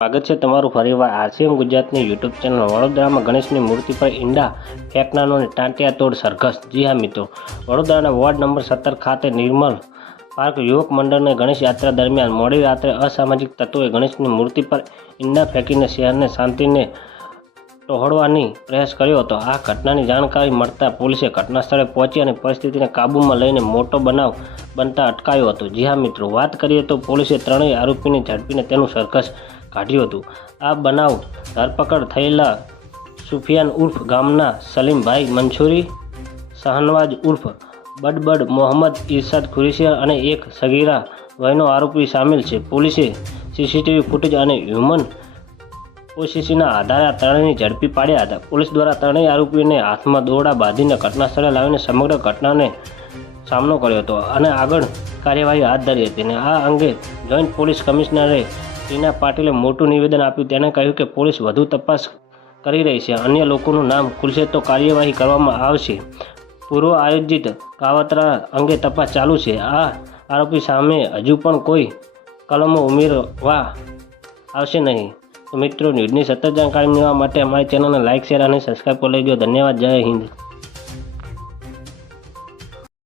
સ્વાગત છે તમારું ફરીવાર આરસીએમ ગુજરાતની યુટ્યુબ ચેનલ વડોદરામાં ગણેશની મૂર્તિ પર ઈંડા ફેંકનારો ટાંટિયા તોડ સરઘસ. જી હા મિત્રો, વડોદરાના વોર્ડ નંબર સત્તર ખાતે નિર્મલ પાર્ક યુવક મંડળને ગણેશ યાત્રા દરમિયાન મોડી રાત્રે અસામાજિક તત્વોએ ગણેશની મૂર્તિ પર ઈંડા ફેંકીને શહેરને શાંતિને ટહોળવાની પ્રયાસ કર્યો હતો. આ ઘટનાની જાણકારી મળતા પોલીસે ઘટના સ્થળે પહોંચી અને પરિસ્થિતિને કાબૂમાં લઈને મોટો બનાવ બનતા અટકાયો હતો. જી હા મિત્રો, વાત કરીએ તો પોલીસે ત્રણેય આરોપીને ઝડપીને તેનું સરઘસ કાઢ્યું હતું. આ બનાવ ધરપકડ થયેલા સુફિયાન ઉર્ફ ગામના સલીમભાઈ મંછુરી, શાહનવાજ ઉર્ફ બડબડ મોહમ્મદ ઇરશાદ ખુરેશિયા અને એક સગીરા વયનો આરોપી સામેલ છે. પોલીસે સીસીટીવી ફૂટેજ અને હ્યુમન ઓસીસીના આધારે આ ત્રણેયને ઝડપી પાડ્યા હતા. પોલીસ દ્વારા ત્રણેય આરોપીઓને હાથમાં દોરડા બાંધીને ઘટના સ્થળે લાવીને સમગ્ર ઘટનાને સામનો કર્યો હતો અને આગળ કાર્યવાહી હાથ ધરી હતી અને આ અંગે જોઈન્ટ પોલીસ કમિશનરે ટીના પાટીલે મોટું નિવેદન આપ્યું. તેણે કહ્યું કે પોલીસ વધુ તપાસ કરી રહી છે. અન્ય લોકોનું નામ ખુલશે તો કાર્યવાહી કરવામાં આવશે. પૂર્વ આયોજિત કાવતરા અંગે તપાસ ચાલુ છે. આ આરોપી સામે હજુ પણ કોઈ કલમો ઉમેરવા આવશે નહીં. તો મિત્રો, ન્યૂઝની સતત જાણકારી મેળવવા માટે અમારી ચેનલને લાઇક શેર અને સબસ્ક્રાઈબ કરી લેજો. ધન્યવાદ. જય હિન્દ.